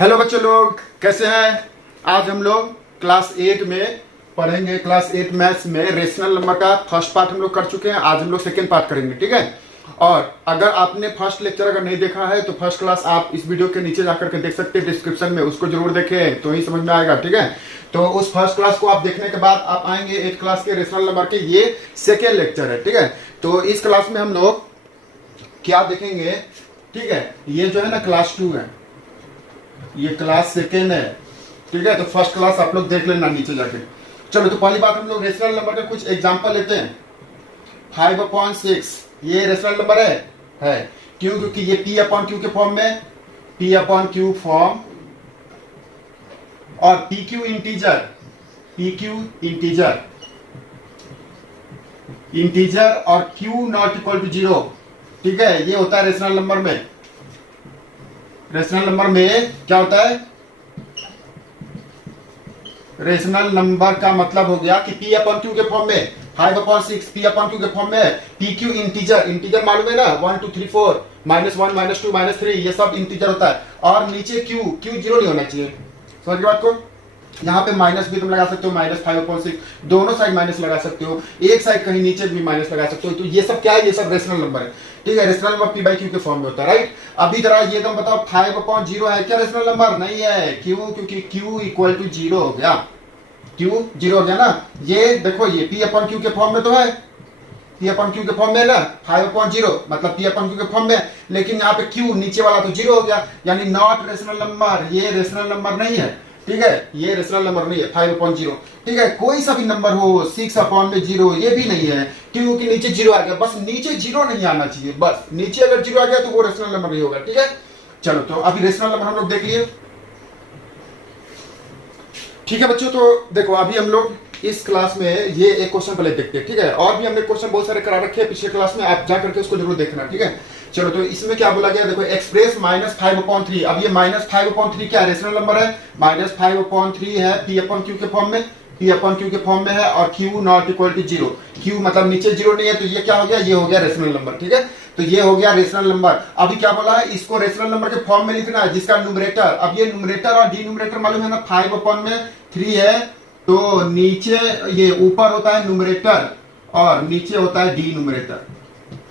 Hello बच्चों लोग, कैसे हैं। आज हम लोग क्लास 8 में पढ़ेंगे। क्लास 8 मैथ्स में रेशनल नंबर का फर्स्ट पार्ट हम लोग कर चुके हैं। आज हम लोग सेकेंड पार्ट करेंगे, ठीक है। और अगर आपने फर्स्ट लेक्चर अगर नहीं देखा है तो फर्स्ट क्लास आप इस वीडियो के नीचे जाकर के देख सकते हैं डिस्क्रिप्शन में, उसको जरूर देखें तो ही समझ में आएगा, ठीक है। तो उस फर्स्ट क्लास को आप देखने के बाद आप आएंगे 8 क्लास के रेशनल नंबर के, ये सेकेंड लेक्चर है, ठीक है। तो इस क्लास में हम लोग क्या देखेंगे, ठीक है। ये जो है ना क्लास 2 है, ये क्लास सेकेंड है, ठीक है। तो फर्स्ट क्लास आप लोग देख लेना नीचे जाके। चलो, तो पहली बात हम लोग रेशनल नंबर के कुछ एग्जांपल लेते हैं। 5/6 ये रेशनल नंबर है। क्यों? क्योंकि ये P/Q के फॉर्म में, P/Q फॉर्म, और PQ इंटीजर और Q नॉट इक्वल टू 0, ठीक है। ये होता है रेशनल नंबर में। रेशनल नंबर में क्या होता है? रेशनल नंबर का मतलब हो गया कि P/Q के फॉर्म में 5/6 P/Q के फॉर्म में, PQ इंटीजर मालूम है ना, 1 2 3 4 -1 -2 -3 ये सब इंटीजर होता है। और नीचे Q 0 नहीं होना चाहिए, समझ गए बात को। यहाँ पे माइनस भी तुम लगा सकते हो, -5/6 दोनों साइड माइनस लगा सकते हो, एक साइड कहीं नीचे भी माइनस लगा सकते हो। तो ये सब क्या है? ये सब रेशनल नंबर है, ठीक है। रेशनल नंबर P/Q के फॉर्म में होता है, राइट। अभी जरा ये तुम बताओ 5/0 है क्या रेशनल नंबर? नहीं है। क्यों? क्योंकि Q इक्वल टू 0 हो गया। Q 0 हो गया ना। ये देखो, ये P/Q के फॉर्म में तो है, P/Q के फॉर्म में है ना, 5/0 मतलब P/Q के फॉर्म में, लेकिन यहाँ पे Q नीचे वाला तो 0 हो गया, यानी नॉट रेशनल नंबर। ये रेशनल नंबर नहीं है, ठीक है। ये रेशनल नंबर नहीं है 5/0, ठीक है। कोई सा भी नंबर हो 6/0 ये भी नहीं है, क्योंकि नीचे 0 आ गया। बस नीचे 0 नहीं आना चाहिए, बस नीचे अगर 0 आ गया तो वो रेशनल नंबर नहीं होगा, ठीक है। चलो, तो अभी रेशनल नंबर हम लोग देख लिए, ठीक है बच्चों। तो देखो, अभी हम लोग इस क्लास में ये एक क्वेश्चन पहले देखते हैं, ठीक है। और भी हमने क्वेश्चन बहुत सारे करा रखे हैं पिछले क्लास में, आप जा करके उसको जरूर देखना, ठीक है। चलो, तो इसमें क्या बोला गया, देखो एक्सप्रेस -5/3। अब ये -5/3 क्या रेशनल नंबर है? -5/3 है P/Q के फॉर्म में, P/Q के फॉर्म में है, और Q not equal to 0। Q मतलब नीचे 0 नहीं है, तो ये क्या हो गया? ये हो गया रेशनल नंबर, ठीक है। तो ये हो गया रेशनल नंबर। अभी क्या बोला है? इसको रेशनल नंबर के फॉर्म में लिखना है, जिसका न्यूमरेटर, अब ये न्यूमरेटर और डिनोमिनेटर मालूम है ना, 5/3 है, तो नीचे ये ऊपर होता है न्यूमरेटर और नीचे होता है डिनोमिनेटर,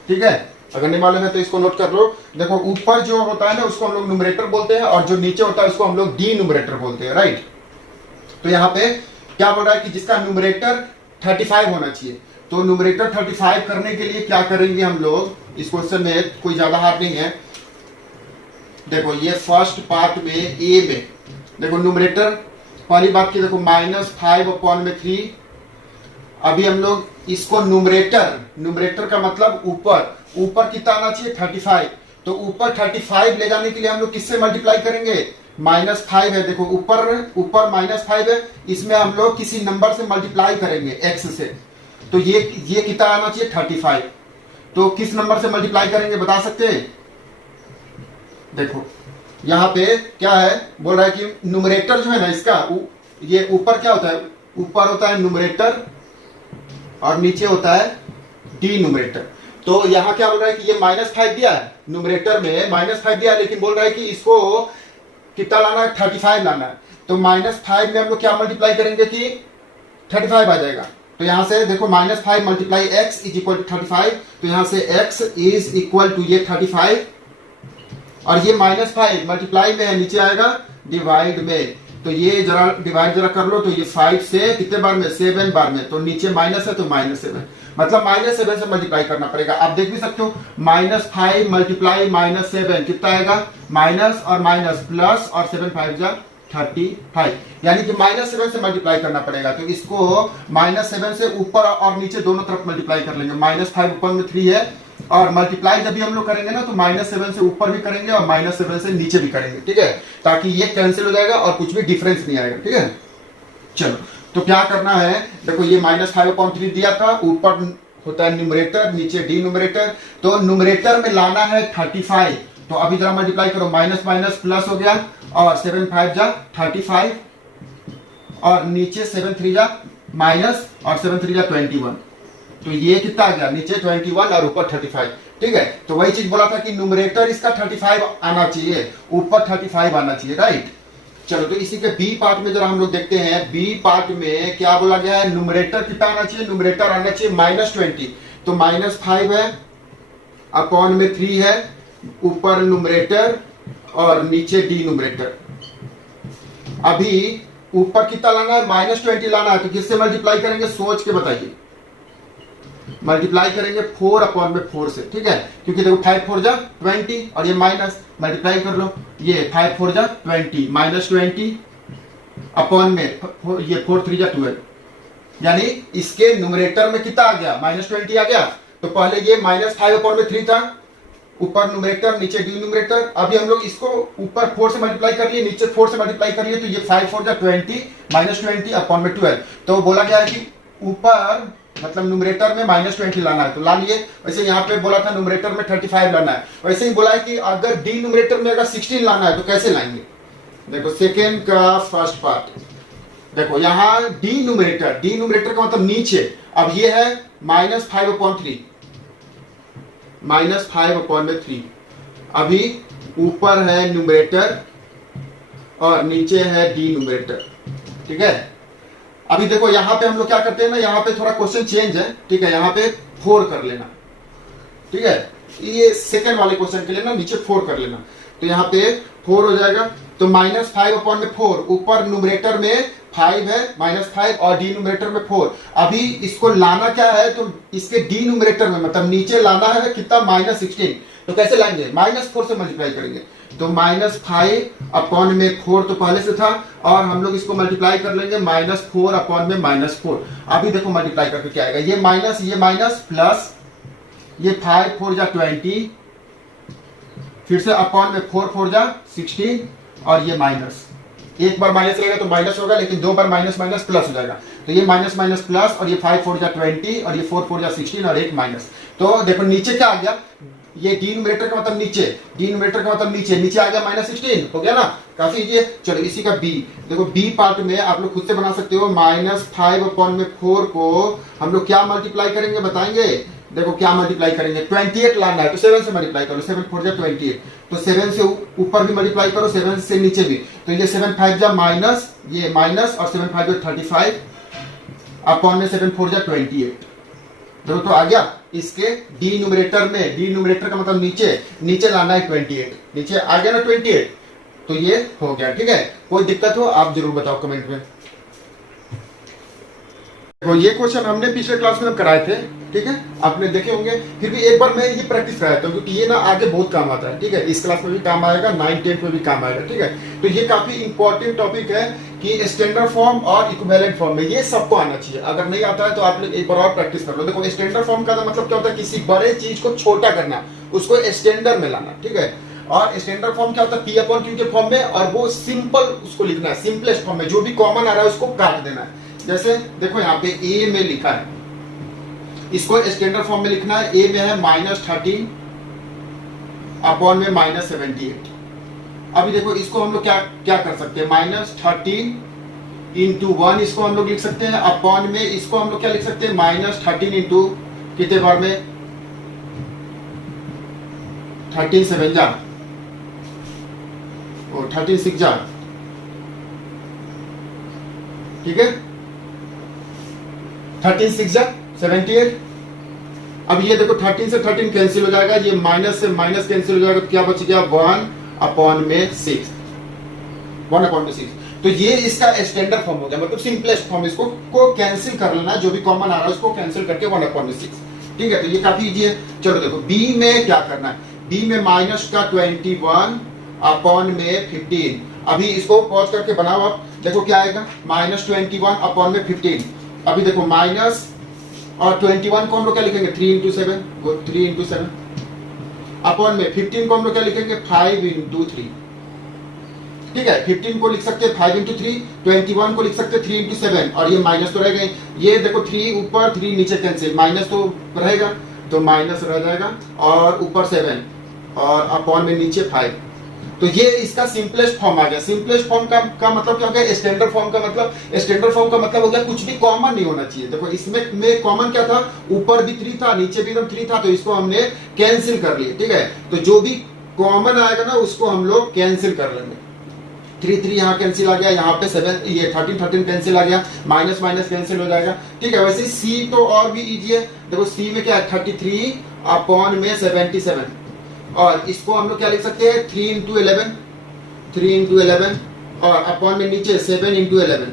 ठीक है। अगर नहीं मालूम है तो इसको नोट कर लो। देखो, ऊपर जो होता है ना उसको हम लोग न्यूमरेटर बोलते हैं, और जो नीचे होता है उसको हम लोग डिनोमिनेटर बोलते हैं, राइट। तो यहाँ पे क्या बोल रहा है कि जिसका न्यूमरेटर 35 होना चाहिए। तो न्यूमरेटर 35 करने के लिए क्या करेंगे हम लोग, इस क्वेश्चन में कोई ज्यादा हार्ड नहीं है। देखो, ये फर्स्ट पार्ट में ए में देखो न्यूमरेटर, पहली बात की देखो -5/3। अभी हम लोग इसको न्यूमरेटर का मतलब ऊपर कितना आना चाहिए? 35। तो ऊपर 35 ले जाने के लिए हम लोग किससे मल्टीप्लाई करेंगे? -5 है, देखो ऊपर -5 है, इसमें हम लोग किसी नंबर से मल्टीप्लाई करेंगे, x से। तो ये कितना आना चाहिए? 35। तो किस नंबर से मल्टीप्लाई करेंगे, बता सकते हैं? देखो यहाँ पे क्या है, बोल रहा है कि न्यूमरेटर जो है ना इसका, ये ऊपर क्या होता है? ऊपर होता है न्यूमरेटर और नीचे होता है डिनोमिनेटर। तो यहाँ क्या बोल रहा है कि ये -5 दिया है, न्यूमरेटर में -5 दिया है, लेकिन बोल रहा है कि इसको कितना लाना है? 35 लाना है। तो -5 में हम लोग क्या मल्टीप्लाई करेंगे कि 35 आ जाएगा। तो यहाँ से देखो -5 multiply x is equal to 35। तो यहाँ से x इज इक्वल टू ये 35, और ये -5 मल्टीप्लाई में है, नीचे आएगा डिवाइड में। तो ये जरा डिवाइड जरा कर लो, तो ये 5 से कितने बार में? 7 बार में। तो नीचे माइनस है तो -7, मतलब -7 से मल्टीप्लाई करना पड़ेगा। आप देख भी सकते हो, -5 मल्टीप्लाई -7 कितना आएगा? माइनस और माइनस प्लस, और 7 5 जा 35, यानी कि -7 से मल्टीप्लाई करना पड़ेगा। तो इसको -7 से ऊपर और नीचे दोनों तरफ मल्टीप्लाई कर लेंगे। -5/3 है, और मल्टीप्लाई जब भी हम लोग करेंगे ना तो -7 से ऊपर भी करेंगे और -7 से नीचे भी करेंगे, ठीक है, ताकि ये कैंसिल हो जाएगा और कुछ भी डिफरेंस नहीं आएगा, ठीक है। चलो, तो क्या करना है, देखो ये -5/3 दिया था, ऊपर होता है न्यूमरेटर, नीचे डिनोमिनेटर। तो न्यूमरेटर में लाना है 35। तो अभी जरा मल्टीप्लाई करो, माइनस माइनस प्लस हो गया, और 7 5 जा 35, और नीचे 7 3 जा माइनस, और 7 3 जा 21। तो ये कितना आ गया? नीचे 21 और ऊपर 35। ठीक है। तो वही चीज बोला था कि न्यूमरेटर इसका 35 आना चाहिए, ऊपर 35 आना चाहिए, राइट। चलो तो इसी के बी पार्ट में जरा हम लोग देखते हैं, बी पार्ट में क्या बोला गया है, न्यूमरेटर कितना आना चाहिए, न्यूमरेटर आना चाहिए -20। तो -5 है, अपॉन में 3 है, ऊपर न्यूमरेटर और नीचे डी न्यूमरेटर। अभी ऊपर कितना लाना है, -20 लाना है, तो किससे मल्टीप्लाई करेंगे, सोच के बताइए। मल्टीप्लाई करेंगे 4 अपॉन में 4 से, ठीक है, क्योंकि देखो 5 4 जा 20 और ये माइनस, मल्टीप्लाई कर लो, ये 5 4 जा 20 -20 अपॉन में ये 4 3 जा 12, यानी इसके न्यूमरेटर में कितना आ गया, -20 आ गया। तो पहले ये -5 अपॉन में 3 था, ऊपर न्यूमरेटर नीचे डी न्यूमरेटर। अभी हम लोग इसको ऊपर 4 से मल्टीप्लाई कर लिए, नीचे 4 से मल्टीप्लाई कर लिए, तो ये 5 4 जा 20 -20 अपॉन में 12। तो बोला गया है कि ऊपर मतलब न्यूमरेटर में -20 लाना है, तो ला लिए। वैसे यहाँ पे बोला था न्यूमरेटर में 35 लाना है, वैसे ही बोला है कि अगर डी न्यूमरेटर में अगर 16 लाना है तो कैसे लाएंगे। देखो सेकेंड का फर्स्ट पार्ट, देखो यहाँ डी न्यूमरेटर का मतलब नीचे, अब ये है -5 अपॉन 3, -5 अपॉन में 3। अभी ऊपर है न्यूमरेटर और नीचे है डी न्यूमरेटर, ठीक है। अभी देखो यहाँ पे हम लोग क्या करते हैं ना, यहाँ पे थोड़ा क्वेश्चन चेंज है, ठीक है, यहाँ पे 4 कर लेना, ठीक है, ये सेकंड वाले क्वेश्चन के लिए ना नीचे 4 कर लेना, तो यहाँ पे 4 हो जाएगा। तो -5 अपॉन में 4, ऊपर न्यूमरेटर में 5 है, -5 और डी न्यूमरेटर में 4। अभी इसको लाना क्या है, तो इसके डी न्यूमरेटर में मतलब नीचे लाना है कितना, -16। तो कैसे लाएंगे, -4 से मल्टीप्लाई करेंगे, तो -5 अपॉन में 4 तो पहले से था, और हम लोग इसको मल्टीप्लाई कर लेंगे -4 अपॉन में -4। अभी देखो मल्टीप्लाई करके क्या आएगा, ये माइनस प्लस, ये 5 4 जा 20, फिर से अपॉन में 4 4 जा 16, और ये माइनस, एक बार माइनस रहेगा तो माइनस होगा, लेकिन 2 बार माइनस माइनस प्लस हो जाएगा, तो ये माइनस माइनस प्लस, और ये 5 4 जा 20, और ये 4 4 जा 16, और एक माइनस। तो देखो नीचे क्या आ गया, ये डी न्यूमरेटर का मतलब नीचे, डी न्यूमरेटर का मतलब नीचे आ गया -16, हो गया ना, काफी इजी है। चलो इसी का बी, देखो बी पार्ट में आप लोग खुद से बना सकते हो, -5 अपॉन में 4 को हम लोग क्या मल्टीप्लाई करेंगे बताएंगे। देखो क्या मल्टीप्लाई करेंगे, 28 लाना है, तो 7 से मल्टीप्लाई करो, 7 4 जा 28, तो 7 से ऊपर भी मल्टीप्लाई करो, 7 से नीचे भी, तो ये 7 5 जा माइनस, ये माइनस, और 7 5 जा 35 अपॉन में 7 4 जा 28। देखो तो आ गया, इसके डी न्यूमरेटर में, डी न्यूमरेटर का मतलब नीचे लाना है 28, नीचे आ गया ना 28, तो ये हो गया, ठीक है। कोई दिक्कत हो आप जरूर बताओ कमेंट में। तो ये क्वेश्चन हमने पिछले क्लास में कराए थे, ठीक है, आपने देखे होंगे, फिर भी एक बार मैं ये प्रैक्टिस कराता हूँ, क्योंकि ये ना आगे बहुत काम आता है, ठीक है, इस क्लास में भी काम आएगा, 9 10 में भी काम आएगा, ठीक है। तो ये काफी इंपॉर्टेंट टॉपिक है कि स्टैंडर्ड फॉर्म और इक्विवेलेंट फॉर्म में ये सबको आना चाहिए। अगर नहीं आता है तो आप लोग एक बार और प्रैक्टिस कर लो। देखो स्टैंडर्ड फॉर्म का मतलब क्या होता है, किसी बड़े चीज को छोटा करना, उसको स्टैंडर्ड में लाना, ठीक है। और स्टैंडर्ड फॉर्म क्या होता है, P/Q के फॉर्म में, और वो सिंपल उसको लिखना है, सिंपलेस्ट फॉर्म में, जो भी कॉमन आ रहा है उसको काट देना है। जैसे देखो यहाँ पे ए में लिखा है, इसको स्टैंडर्ड फॉर्म में लिखना है, ए में है -13 अपॉन में -78। अभी देखो इसको हम लोग क्या कर सकते हैं, -13 इंटू 1 इसको हम लोग लिख सकते हैं, अपॉन में इसको हम लोग क्या लिख सकते हैं, -13 इंटू कितने बार में, 13 7 जा, और 13 6 जा, ठीक है, 13 6 जा 78। अब ये देखो 13 से 13 कैंसिल हो जाएगा, ये माइनस से माइनस कैंसिल हो जाएगा, तो क्या बच गया 1 अपॉन में 6, 1 अपॉन में 6। तो ये इसका स्टैंडर्ड फॉर्म हो गया, मतलब सिंपलेस्ट फॉर्म, इसको को कैंसिल कर लेना, जो भी कॉमन आ रहा है उसको कैंसिल करके 1 अपॉन में 6, ठीक है। तो ये काफी इजी है। चलो देखो बी में क्या करना है, बी में माइनस का 21 अपॉन में 15। अभी इसको पॉज करके बनाओ, आप देखो क्या आएगा, -21 अपॉन में 15। अभी देखो माइनस और 21 को हम लोग क्या लिखेंगे, 3 इंटू 7, 3 इंटू 7 अपॉन में 15 को हम लोग क्या लिखेंगे, 5 इंटू 3, ठीक है। 15 को लिख सकते हैं 5 इंटू 3, 21 को लिख सकते हैं 3 इंटू 7, और ये माइनस तो रह गए, ये देखो 3 ऊपर 3 नीचे कैंसिल, माइनस तो रहेगा, तो माइनस रह जाएगा, और ऊपर 7 और अपॉन में नीचे 5। तो ये इसका सिंपलेस्ट फॉर्म आ गया। सिंपलेस्ट फॉर्म का मतलब क्या हो गया? स्टैंडर्ड फॉर्म का मतलब, स्टैंडर्ड फॉर्म का मतलब हो गया कुछ भी कॉमन नहीं होना चाहिए। देखो इसमें में कॉमन क्या था? ऊपर भी 3 था, नीचे भी एकदम 3 था, तो इसको हमने कैंसिल कर लिया। ठीक है, तो जो भी कॉमन आएगा ना उसको हम लोग कैंसिल कर लेंगे। 3 3 यहाँ कैंसिल आ गया, यहाँ पे 7 ये 13 13 कैंसिल आ गया, माइनस माइनस कैंसिल हो जाएगा। ठीक है, वैसे सी तो और भी इजी है। देखो सी में क्या है? 33 अपॉन में 77, और इसको हम लोग क्या लिख सकते हैं? 3 इंटू 11, 3 इंटू 11, और अपॉन में नीचे 7 इंटू 11,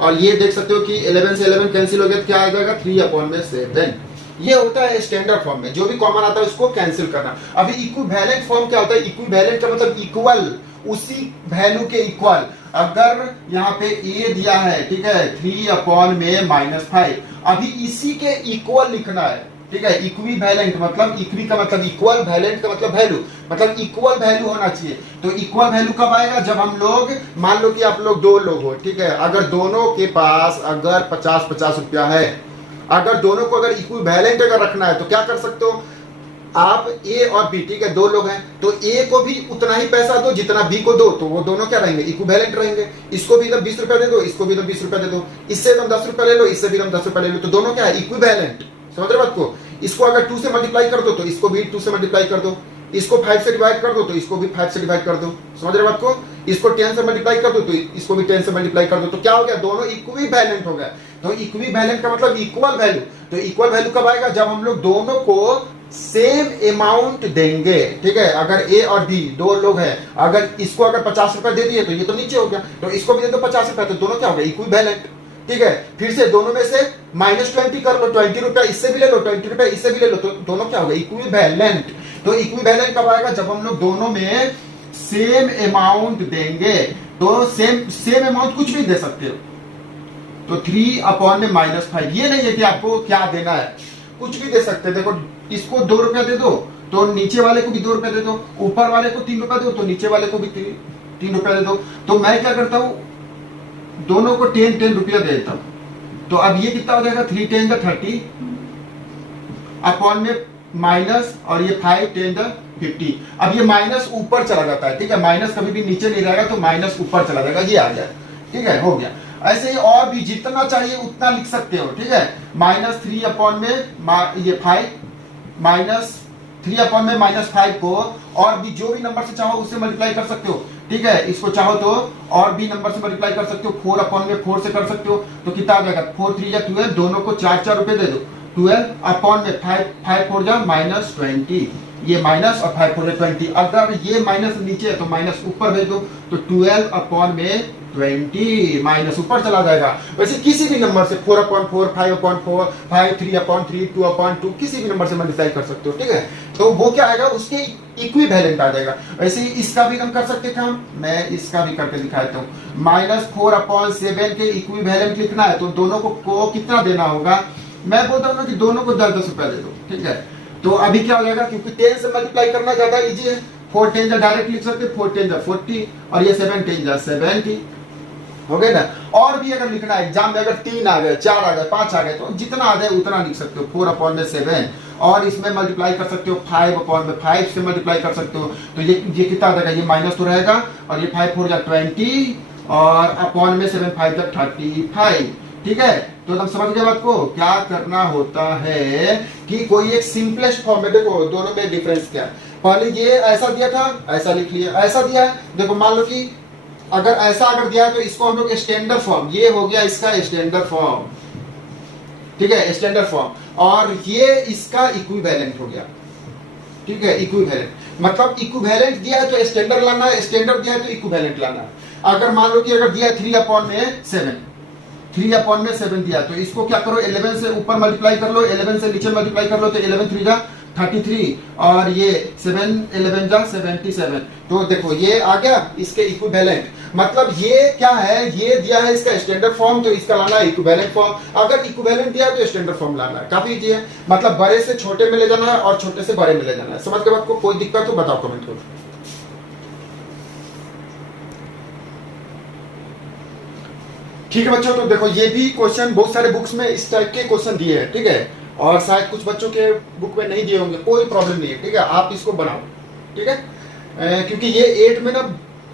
और ये देख सकते हो कि 11 से 11 कैंसिल हो गया, तो क्या आ जाएगा? 3 अपॉन में 7। ये होता है स्टैंडर्ड फॉर्म में, जो भी कॉमन आता है उसको कैंसिल करना। अभी इक्विवेलेंट फॉर्म क्या होता है? इक्विवेलेंट का मतलब इक्वल, उसी वैल्यू के इक्वल। अगर यहाँ पे ए दिया है, ठीक है, 3 अपॉन में -5, अभी इसी के इक्वल लिखना है। ठीक है, इक्विवेलेंट मतलब, इक्वी का मतलब इक्वल, वैलेंट का मतलब वैल्यू, मतलब इक्वल वैल्यू होना चाहिए। तो इक्वल वैल्यू कब आएगा? जब हम लोग, मान लो कि आप लोग 2 लोग हो, ठीक है, अगर दोनों के पास अगर 50-50 रुपया है, अगर दोनों को अगर इक्विवेलेंट अगर रखना है तो क्या कर सकते हो आप? ए और बी, ठीक है, 2 लोग हैं, तो ए को भी उतना ही पैसा दो जितना बी को दो, तो वो दोनों क्या रहेंगे? इक्विवेलेंट रहेंगे। इसको भी एकदम 20 रुपया दे दो, इसको भी एकदम 20 रुपया दे दो, इससे एकदम 10 रुपया ले लो, इससे भी एकदम 10 रुपया ले लो, तो दोनों क्या है? इक्विवेलेंट। समझ रहे बात को? इसको अगर 2 से मल्टीप्लाई कर दो तो इसको भी 2 से मल्टीप्लाई कर दो, इसको 5 से डिवाइड कर दो तो इसको भी 5 से डिवाइड कर दो। समझ रहे बात को? इसको 10 से मल्टीप्लाई कर दो तो इसको भी 10 से मल्टीप्लाई कर दो, तो क्या हो गया? दोनों इक्विवेलेंट हो गया। तो इक्विवेलेंट का मतलब इक्वल वैल्यू। तो इक्वल वैल्यू कब आएगा? जब हम लोग दोनों को सेम अमाउंट देंगे। ठीक है, अगर ए और बी 2 लोग हैं, अगर इसको अगर 50 रुपए दे दिए तो ये तो नीचे हो गया, तो इसको भी दे दो 50 रुपए, तो दोनों क्या हो गए? इक्विवेलेंट। ठीक है, फिर से दोनों में से -20 कर लो, 20 रुपया इससे भी ले लो, 20 रुपया इससे भी ले लो, तो दोनों क्या हो गए? इक्विवेलेंट। तो इक्विवेलेंट कब आएगा? जब हम लोग दोनों में सेम अमाउंट देंगे। तो सेम अमाउंट कुछ भी दे सकते हो। तो 3 अपॉन में -5, ये नहीं है कि आपको क्या देना है, कुछ भी दे सकते हैं। देखो इसको 2 रुपया दे दो तो नीचे वाले को भी 2 रुपया दे दो, ऊपर वाले को 3 रुपया दो तो नीचे वाले को भी 3 रुपया दे दो। तो मैं क्या करता हूं? दोनों को 10 रुपया दे देता हूं। तो अब ये कितना हो जाएगा? 3 10 30 अपॉन में माइनस, और ये 5 10 50। अब ये माइनस ऊपर चला जाता है। ठीक है, माइनस कभी भी नीचे नहीं रहेगा, तो माइनस ऊपर चला जाएगा, ये आ गया। ठीक है, हो गया। ऐसे ही और भी जितना चाहिए उतना लिख सकते हो। ठीक है, -3 अपॉन में ये 5, -3 अपॉन में -5 को और भी जो भी नंबर से चाहो उससे मल्टीप्लाई कर सकते हो। ठीक है, इसको चाहो तो और भी नंबर से मल्टीप्लाई कर सकते हो। 4 अपॉन में 4 से कर सकते हो, तो कितना आ जाएगा? 4 3 या 12, दोनों को 4 रुपए दे दो। 12 अपॉन में 5 4 जा -20, ये माइनस और 5 4 20। अगर ये माइनस नीचे है तो माइनस ऊपर भेज दो, तो 12 अपॉन में 20, माइनस ऊपर चला जाएगा। वैसे किसी भी नंबर से 4 अपॉन 4, 5 अपॉन 4, 5 3 अपॉन 3, 2 अपॉन 2, किसी भी नंबर से मल्टीप्लाई कर सकते हो। ठीक है, तो वो क्या आएगा? उसके इक्विवेलेंट आ जाएगा। वैसे ही इसका भी हम कर सकते हैं काम, मैं इसका भी करके दिखाता हूँ। -4 अपॉन 7 के इक्विवेलेंट लिखना है, तो दोनों को कितना देना होगा? मैं बोलता हूँ ना कि दोनों को 10 10 रुपया दे दो। ठीक है, तो अभी क्या हो जाएगा? क्योंकि 10 से मल्टीप्लाई करना ज्यादा इजी है। 4 10 जा डायरेक्ट लिख सकते, 4 10 जा 40, और ये 7 10 जा 70। हो गए ना? और भी अगर लिखना है एग्जाम में, अगर 3 आ गए, 4 आ गए, 5 आ गए, तो जितना आ जाए उतना लिख सकते हो। 4 अपॉन में 7, और इसमें मल्टीप्लाई कर सकते हो 5 अपॉन में 5 से मल्टीप्लाई कर सकते हो, तो ये कितना आ जाएगा? ये माइनस तो रहेगा, और ये 5 4 जा 20, और अपॉन में 7 5 जा 35। ठीक है, तो तुम समझ गए बात को? क्या करना होता है कि कोई एक सिंपलेस्ट फॉर्म में, देखो दोनों में डिफरेंस क्या है। पहले ये ऐसा दिया था, ऐसा लिख लिया, ऐसा दिया है। देखो मान लो कि अगर ऐसा अगर दिया है तो इसको हम लोग स्टैंडर्ड फॉर्म, ये हो गया इसका स्टैंडर्ड फॉर्म। ठीक है, स्टैंडर्ड फॉर्म, और ये इसका इक्विवेलेंट हो गया। ठीक है, इक्विवेलेंट मतलब इक्विवेलेंट दिया है तो स्टैंडर्ड लाना है, स्टैंडर्ड दिया है तो इक्विवेलेंट लाना है। अगर मान लो कि अगर दिया है 3 अपॉन में 7, 3 अपॉन में 7 दिया, तो इसको क्या करो? 11 से ऊपर मल्टीप्लाई कर लो, 11 से नीचे मल्टीप्लाई कर लो, तो 11 3 जा 33, और ये 7 11 जा 77। तो देखो ये आ गया इसके इक्विवेलेंट। मतलब ये क्या है? ये दिया है इसका स्टैंडर्ड फॉर्म, तो इसका लाना है इक्विवेलेंट फॉर्म। अगर इक्विवेलेंट दिया है तो स्टैंडर्ड फॉर्म लाना है। काफी इजी है, मतलब बड़े से छोटे में ले जाना है और छोटे से बड़े में ले जाना है। समझ के बाद को कोई दिक्कत तो बताओ कमेंट करो। ठीक है बच्चों, तो देखो ये भी क्वेश्चन बहुत सारे बुक्स में इस टाइप के क्वेश्चन दिए हैं। ठीक है, और शायद कुछ बच्चों के बुक में नहीं दिए होंगे, कोई प्रॉब्लम नहीं है। ठीक है, आप इसको बनाओ। ठीक है, क्योंकि ये 8 में ना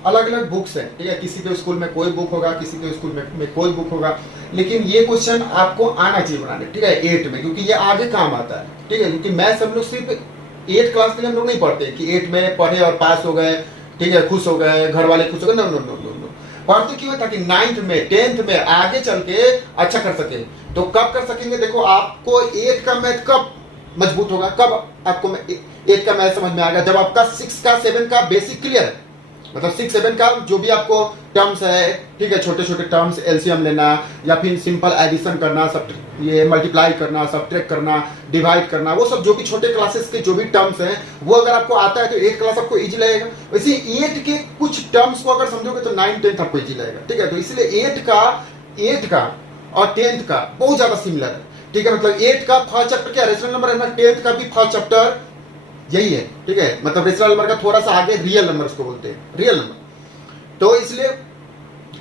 अलग अलग बुक्स हैं, ठीक है, किसी के स्कूल में कोई बुक होगा, किसी के स्कूल में कोई बुक होगा, लेकिन ये क्वेश्चन आपको आना चाहिए बनाने, ठीक है, 8 में, क्योंकि ये आगे काम आता है, ठीक है, क्योंकि मैथ्स हम लोग सिर्फ 8 क्लास के लिए हम लोग नहीं पढ़ते कि 8 में पढ़े और पास हो गए, ठीक है, खुश हो गए, घर वाले खुश हो गए, no no no no no, पढ़ते क्यों है, ताकि 9th में 10th में आगे चल के अच्छा कर सके। तो कब कर सकेंगे, देखो आपको 8 का मैथ कब मजबूत होगा, कब आपको 8 का मैथ समझ में आएगा, जब आपका 6 का 7 का बेसिक क्लियर है, मतलब 6 7 का जो भी आपको टर्म्स है, ठीक है, छोटे छोटे टर्म्स, एलसीएम लेना या फिर सिंपल एडिशन करना, सब ये मल्टीप्लाई करना, सब्ट्रैक्ट करना, डिवाइड करना, वो सब जो भी छोटे क्लासेस के जो भी टर्म्स हैं वो अगर आपको आता है तो 8 क्लास आपको इजी लगेगा। वैसे 8 के कुछ टर्म्स को अगर समझोगे तो 9 10th आपको इजी लगेगा, ठीक है। तो इसलिए 8 का और 10th का बहुत ज्यादा सिमिलर है, ठीक है। मतलब 8 का फर्स्ट चैप्टर क्या रेशनल नंबर है ना, 10th का भी फर्स्ट चैप्टर यही है, ठीक है। मतलब रेशनल नंबर का थोड़ा सा आगे रियल नंबर उसको बोलते हैं, रियल नंबर। तो इसलिए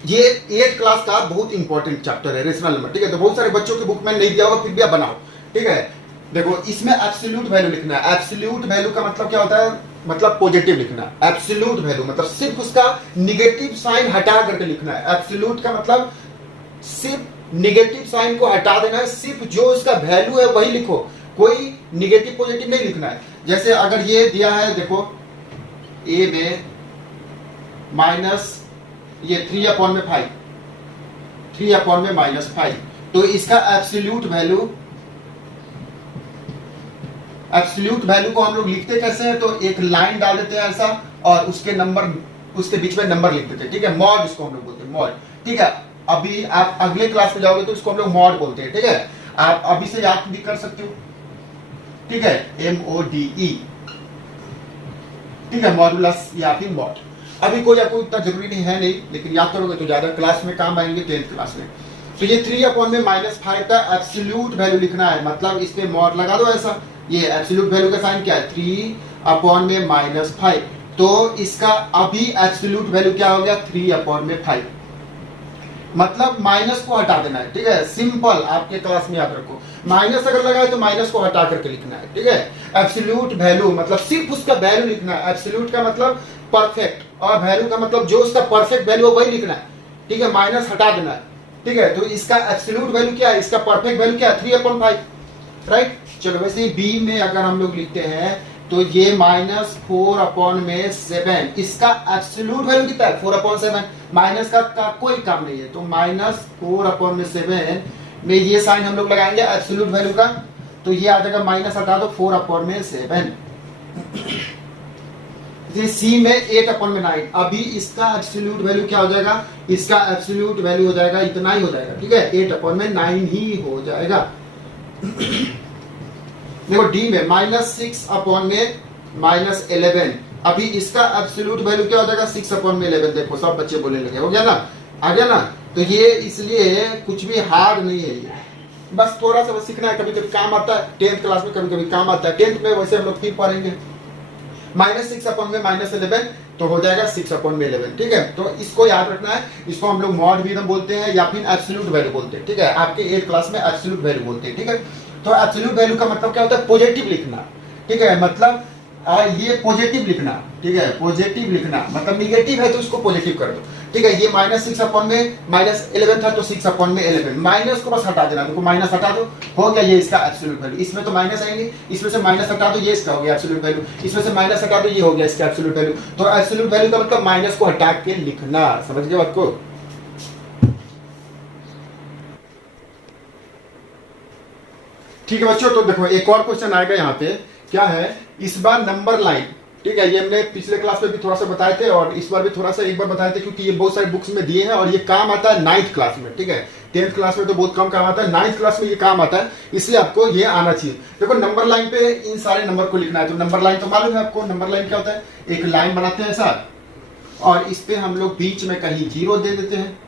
ये 8 क्लास का बहुत इंपॉर्टेंट चैप्टर है रेशनल नंबर, ठीक है। तो बहुत सारे बच्चों की बुक में नहीं दिया होगा, फिर भी आप बनाओ, ठीक है। देखो इसमें एब्सोल्यूट वैल्यू लिखना है। एब्सोल्यूट वैल्यू का मतलब क्या होता है, मतलब पॉजिटिव लिखना। एब्सोल्यूट वैल्यू मतलब सिर्फ उसका निगेटिव साइन हटा करके लिखना है। एब्सोल्यूट का मतलब सिर्फ निगेटिव साइन को हटा देना है, सिर्फ जो उसका वैल्यू है वही लिखो, कोई निगेटिव पॉजिटिव नहीं लिखना है। जैसे अगर ये दिया है, देखो ए में माइनस ये 3/5, 3/-5, तो इसका एब्सोल्यूट वैल्यू को हम लोग लिखते कैसे हैं, तो एक लाइन डाल देते हैं ऐसा और उसके नंबर, उसके बीच में नंबर लिख देते हैं, ठीक है। मॉड इसको हम लोग बोलते हैं, मॉड, ठीक है। अभी आप अगले क्लास में जाओगे तो इसको हम लोग मॉड बोलते हैं, ठीक है। आप अभी से याद भी कर सकते हो, ठीक है, MODE, ठीक है, मॉडुलस या फिर मॉड। अभी कोई आपको इतना जरूरी नहीं है, नहीं, लेकिन याद करोगे तो ज्यादा क्लास में काम आएंगे 10th क्लास में। तो ये 3/-5 का एब्सोल्यूट वैल्यू लिखना है, मतलब इस पे मॉड लगा दो ऐसा। ये एब्सोल्यूट वैल्यू का साइन क्या है, 3/-5, तो इसका अभी एब्सोल्यूट वैल्यू क्या हो गया, 3/5, मतलब माइनस को हटा देना है, ठीक है। सिंपल, आपके क्लास में याद रखो, माइनस अगर लगा है तो माइनस को हटा करके लिखना है, ठीक है। एब्सोल्यूट वैल्यू मतलब सिर्फ उसका वैल्यू लिखना है। एब्सोल्यूट का मतलब परफेक्ट, और वैल्यू का मतलब जो उसका परफेक्ट वैल्यू है वही लिखना है, ठीक है, माइनस हटा देना है, ठीक है। तो इसका एब्सोल्यूट वैल्यू क्या है, इसका परफेक्ट वैल्यू क्या है, 3/5, राइट। चलो वैसे बी में अगर हम लोग लिखते हैं तो ये -4/7, इसका एब्सोल्यूट वैल्यू कितना है, 4/7, माइनस का कोई काम नहीं है, तो -4/7 में ये साइन हम लोग लगाएंगे एब्सोल्यूट वैल्यू का, तो ये आ जाएगा माइनस हटा दो 4/7। सी में 8/9, अभी इसका एब्सोल्यूट वैल्यू क्या हो जाएगा, इसका एब्सोल्यूट वैल्यू हो जाएगा इतना ही हो जाएगा, ठीक है, 8/9 ही हो जाएगा। देखो डी में -6/11, अभी इसका एब्सोल्यूट वैल्यू क्या हो जाएगा, 6/11। देखो सब बच्चे बोलने लगे, हो गया ना, आ गया ना। तो ये इसलिए कुछ भी हार्ड नहीं है, ये बस थोड़ा सा सीखना है, कभी कभी काम आता है 10th क्लास में, कभी कभी काम आता है 10th में, वैसे हम लोग फिर पढ़ेंगे। -6/11 तो हो जाएगा 6/11, ठीक है। तो इसको याद रखना है, इसको हम लोग मॉड भी बोलते हैं या फिर एब्सोल्यूट वैल्यू बोलते हैं, ठीक है। आपके 8th क्लास में एब्सोल्यूट वैल्यू बोलते हैं, ठीक है। तो एब्सोल्यूट वैल्यू का मतलब क्या होता है, पॉजिटिव लिखना, ठीक है, मतलब ये पॉजिटिव लिखना, ठीक है, पॉजिटिव लिखना, मतलब निगेटिव है तो उसको पॉजिटिव कर दो, ठीक है। ये -6/11 था तो 6/11, माइनस को बस हटा देना, देखो माइनस हटा दो, हो गया ये इसका एब्सोल्यूट वैल्यू। इसमें तो माइनस आएंगे, इसमें से माइनस हटा दो, ये इसका हो गया एब्सोल्यूट वैल्यू, इसमें से माइनस हटा दो, ये हो गया इसका एब्सोल्यूट वैल्यू। तो एब्सोल्यूट वैल्यू का मतलब माइनस को हटा के लिखना, समझ गए बात को। ठीक है बच्चों, तो देखो एक और क्वेश्चन आएगा यहाँ पे, क्या है, इस बार नंबर लाइन, ठीक है, ये हमने पिछले क्लास में भी थोड़ा सा बताए थे और इस बार भी थोड़ा सा एक बार बताए थे, क्योंकि ये बहुत सारे बुक्स में दिए हैं और ये काम आता है 9th क्लास में, ठीक है। 10th क्लास में तो बहुत कम काम आता है, 9th क्लास में ये काम आता है, इसलिए आपको ये आना चाहिए। देखो नंबर लाइन पे इन सारे नंबर को लिखना है, तो नंबर लाइन तो मालूम है आपको, नंबर लाइन क्या होता है, एक लाइन बनाते हैं ऐसा और इस पे हम लोग बीच में कहीं 0 दे देते हैं,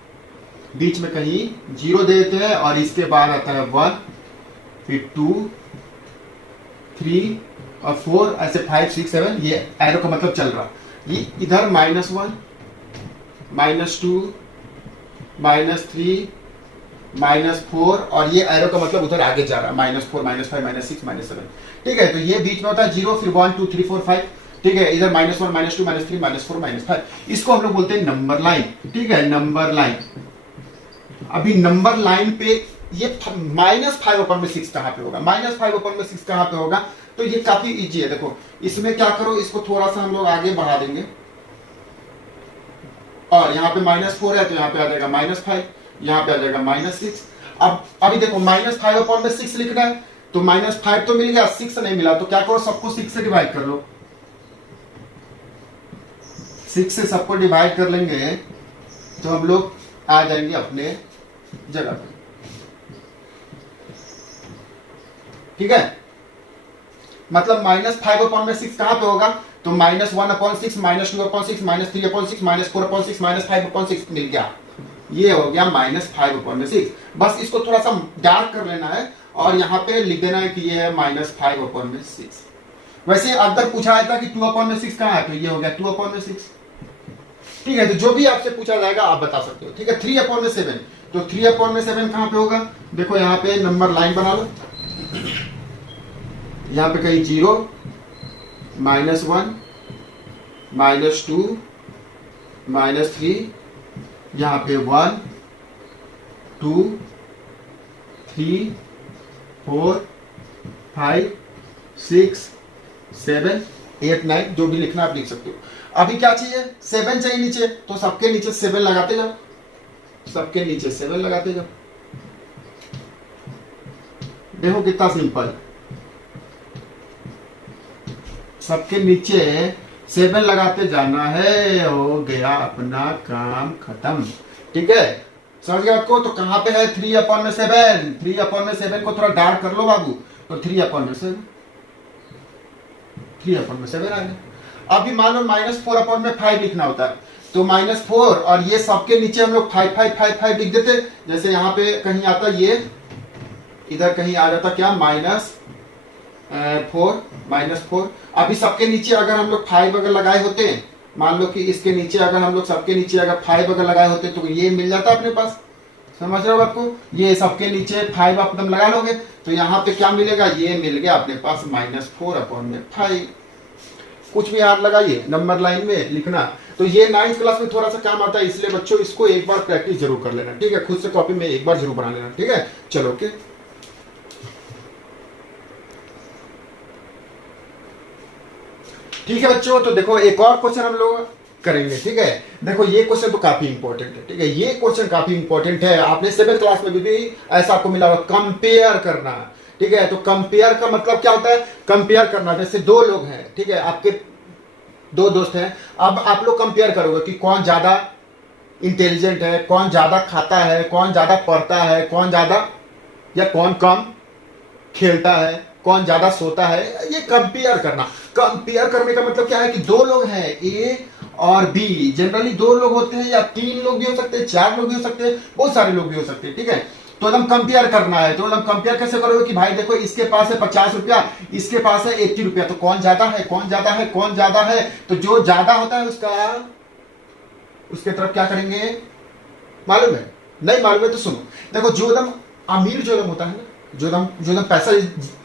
बीच में कहीं 0 दे देते हैं और इसके बाद आता है 1, फिर 2, 3 और 4, ऐसे 5, 6, 7, ये एरो का मतलब चल रहा, ये इधर -1, -2, -3, -4 और ये एरो का मतलब उधर आगे जा रहा है, -4, -5, -6, -7, ठीक है। तो ये बीच में होता है 0, फिर 1, 2, 3, 4, 5, ठीक है, इधर -1 -2 -3 -4 -5, इसको हम लोग बोलते हैं नंबर लाइन। ठीक है, नंबर लाइन। अभी नंबर लाइन पे ये -5/6 कहां पे होगा, -5/6 कहां पे होगा, तो ये काफी इजी है। देखो इसमें क्या करो, इसको थोड़ा सा हम लोग आगे बढ़ा देंगे और यहाँ पे -4 है तो यहाँ पे आ जाएगा -5, यहाँ पे आ जाएगा -6। अब अभी देखो -5/6 लिखना है तो -5 तो मिल गया, 6 नहीं मिला तो क्या करो, सबको 6 से डिवाइड कर लो। 6 से सबको डिवाइड कर लेंगे तो हम लोग आ जाएंगे अपने जगह पे। ठीक है, मतलब -5/6 कहां पे होगा, तो -1/6 -2/6 -3/6 -4/6 -5/6 मिल गया, ये हो गया -5/6। बस इसको थोड़ा सा डार्क कर लेना है और यहाँ पे लिख देना है कि ये है -5/6। वैसे अगर पूछा जाता कि 2/6 कहां है, तो ये हो गया 2/6। ठीक है, तो जो भी आपसे पूछा जाएगा आप बता सकते हो। ठीक है, 3/7, तो 3/7 कहां पे होगा, देखो यहाँ पे नंबर लाइन बना लो, यहाँ पे कहीं 0 -1 -2 -3, यहाँ पे 1 2 3 4 5 6 7 8 9, जो भी लिखना आप लिख सकते हो। अभी क्या चाहिए, 7 चाहिए नीचे, तो सबके नीचे 7 लगाते जाओ, सबके नीचे 7 लगाते जाओ। देखो कितना सिंपल, सबके नीचे 7 लगाते जाना है, हो गया अपना काम खत्म। ठीक है, समझ गए आपको। तो कहां पे है 3/7, 3/7 को थोड़ा डार्क कर लो बाबू, तो 3/7 आ गया। अभी मान लो -4/5 लिखना होता है, तो -4 और ये सबके नीचे हम लोग 5 5 5 5 लिख देते। जैसे यहाँ पे कहीं आता, ये इधर कहीं आ जाता क्या, -4। अभी सबके नीचे अगर हम लोग 5 अगर लगाए होते, मान लो कि इसके नीचे अगर हम लोग सबके नीचे अगर 5 अगर लगाए होते तो ये मिल जाता अपने पास। समझ रहे हो आपको, ये सबके नीचे 5 आप एकदम लगा लोगे तो यहाँ पे क्या मिलेगा, ये मिल गया अपने पास -4/5। कुछ भी आप लगाइए नंबर लाइन में लिखना। तो ये 9th क्लास में थोड़ा सा काम आता है, इसलिए बच्चों इसको एक बार प्रैक्टिस जरूर कर लेना। ठीक है, खुद से कॉपी में एक बार जरूर बना लेना। ठीक है, चलो ओके। ठीक है बच्चों, तो देखो एक और क्वेश्चन हम लोग करेंगे। ठीक है, देखो ये क्वेश्चन तो काफी इंपॉर्टेंट है। ठीक है, ये क्वेश्चन काफी इंपॉर्टेंट है, आपने 7th क्लास में भी ऐसा आपको मिला होगा, कंपेयर करना। ठीक है, तो कंपेयर का मतलब क्या होता है, कंपेयर करना। जैसे 2 लोग हैं, ठीक है, आपके 2 दोस्त हैं, अब आप लोग कंपेयर करोगे कि कौन ज्यादा इंटेलिजेंट है, कौन ज्यादा खाता है, कौन ज्यादा पढ़ता है, कौन ज्यादा या कौन कम खेलता है, कौन ज्यादा सोता है। ये कंपेयर करना। कंपेयर करने का मतलब क्या है कि 2 लोग हैं, ए और बी। जनरली 2 लोग होते हैं, या 3 लोग भी हो सकते हैं, 4 लोग भी हो सकते हैं, बहुत सारे लोग भी हो सकते हैं। ठीक है, तो एकदम कंपेयर करना है। तो एकदम कंपेयर कैसे करोगे कि भाई देखो इसके पास है 50 रुपया, इसके पास है 80 रुपया, तो कौन ज्यादा है, कौन ज्यादा है, कौन ज्यादा है। तो जो ज्यादा होता है उसके तरफ क्या करेंगे, मालूम है, नहीं मालूम है तो सुनो। देखो जो एकदम अमीर जो होता है ना, जो एकदम पैसा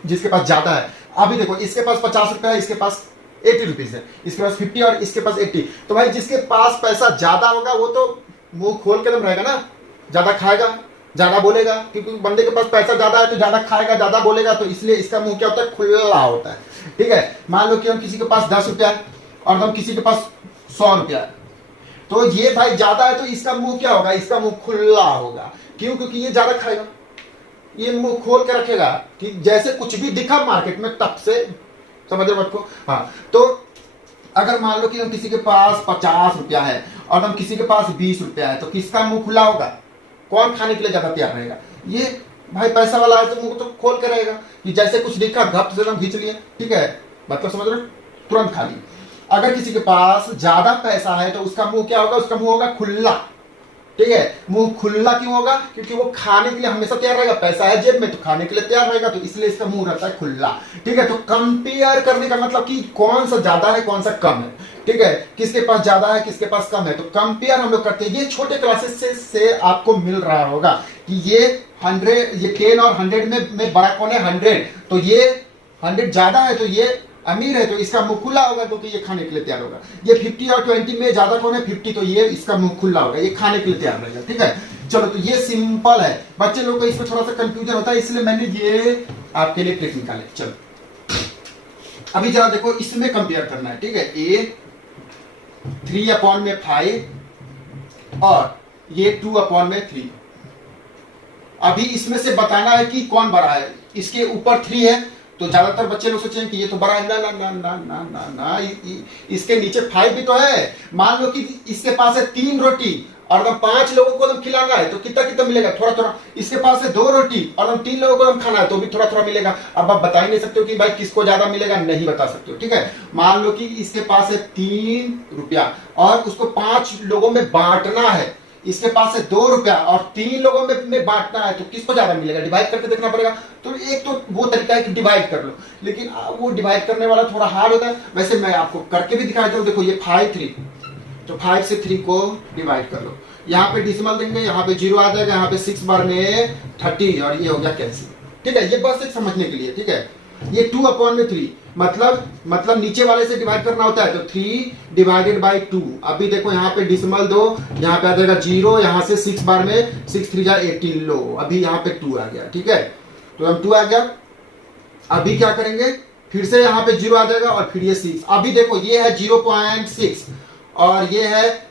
जिसके पास ज्यादा है, अभी देखो इसके पास 50 रुपया है, इसके पास 80 रुपीज है, इसके पास 50 और इसके पास 80। तो भाई जिसके पास पैसा ज्यादा होगा वो तो मुंह खोल के दम रहेगा ना, ज्यादा खाएगा, ज्यादा बोलेगा, क्योंकि बंदे के पास पैसा ज्यादा है तो ज्यादा खाएगा, ज्यादा बोलेगा, तो इसलिए इसका मुंह क्या होता है, खुला होता है। ठीक है, मान लो कि हम किसी के पास 10 रुपया है और हम किसी के पास 100 रुपया है, तो ये भाई ज्यादा है तो इसका मुंह क्या होगा, इसका मुंह खुला होगा। क्यों, क्योंकि ये ज्यादा खाएगा, ये मुंह खोल के रखेगा कि जैसे कुछ भी दिखा मार्केट में तब से, समझ रहे बात को। हाँ, तो अगर मान लो कि हम किसी के पास 50 रुपया है और हम किसी के पास 20 रुपया है, तो किसका मुंह खुला होगा, कौन खाने के लिए ज्यादा तैयार रहेगा, ये भाई पैसा वाला है तो मुंह तो खोल के रहेगा कि जैसे कुछ दिखा घप से हम खींच लिए। ठीक है, मतलब समझ रहे, तुरंत खा ली। अगर किसी के पास ज्यादा पैसा है तो उसका मुंह क्या होगा, उसका मुंह होगा खुला। ठीक है, मुंह खुला क्यों होगा, क्योंकि वो खाने के लिए हमेशा तैयार रहेगा, पैसा है जेब में तो खाने के लिए तैयार रहेगा, तो इसलिए इसका मुंह रहता है खुला। ठीक है, तो कंपेयर करने का मतलब कि कौन सा ज्यादा है कौन सा कम है। ठीक है, किसके पास ज्यादा है किसके पास कम है, तो कंपेयर हम लोग करते हैं। ये छोटे क्लासेस से आपको मिल रहा होगा कि ये 10 और 100 में बड़ा कौन है, 100, तो ये 100 ज्यादा है तो ये अमीर है तो इसका मुंह खुला होगा क्योंकि ये खाने के लिए तैयार होगा। ये 50 और 20 में ज्यादा कौन है? 50, तो ये इसका मुंह खुला होगा, ये खाने के लिए तैयार रहेगा। ठीक है, चलो तो ये सिंपल है। बच्चे लोग को इसमें थोड़ा सा कंफ्यूजन होता है, इसलिए मैंने ये आपके लिए ट्रिक निकाले। चलो अभी जरा देखो, इसमें कंपेयर करना है। ठीक है, ए 3/5 और ये 2/3। अभी इसमें से बताना है कि कौन बड़ा है। इसके ऊपर 3 है तो ज्यादातर बच्चे लोग सोचेंगे कि ये तो बड़ा है। ना ना ना ना ना ना ना, इसके नीचे 5 भी तो है। मान लो कि इसके पास है 3 रोटी और अगर 5 लोगों को हम खिलाना है तो कितना कितना मिलेगा? थोड़ा थोड़ा। इसके पास है 2 रोटी और हम 3 लोगों को हम खाना है तो भी थोड़ा थोड़ा मिलेगा। अब आप बता ही नहीं सकते हो कि भाई किसको ज्यादा मिलेगा, नहीं बता सकते हो। ठीक है, मान लो कि इसके पास है 3 रुपया और उसको 5 लोगों में बांटना है। इसके पास है 2 रुपया और 3 लोगों में बांटना है तो किसको ज्यादा मिलेगा? डिवाइड करके देखना पड़ेगा। तो एक तो वो तरीका है कि डिवाइड कर लो, लेकिन वो डिवाइड करने वाला थोड़ा हार्ड होता है। वैसे मैं आपको करके भी दिखा देता हूँ। देखो ये 5 3, तो 5 से 3 को डिवाइड कर लो। यहाँ पे डिसिमल देंगे, यहाँ पे 0 आ जाएगा, यहाँ पे 6 बार में 30 और ये हो गया कैंसिल। ठीक है, ये बस एक समझने के लिए। ठीक है, ये 2/3 मतलब नीचे वाले से डिवाइड करना होता है तो 3/2। अभी देखो यहाँ पे डिसिमल दो, यहाँ पे आ जाएगा 0, यहाँ से 6 बार में 6 3 जा 18 लो, अभी यहाँ पे 2 आ गया। ठीक है, तो हम 2 आ गया। अभी क्या करेंगे, फिर से यहाँ पे 0 आ जाएगा और फिर ये 6। अभी देखो ये है 0.6 और ये है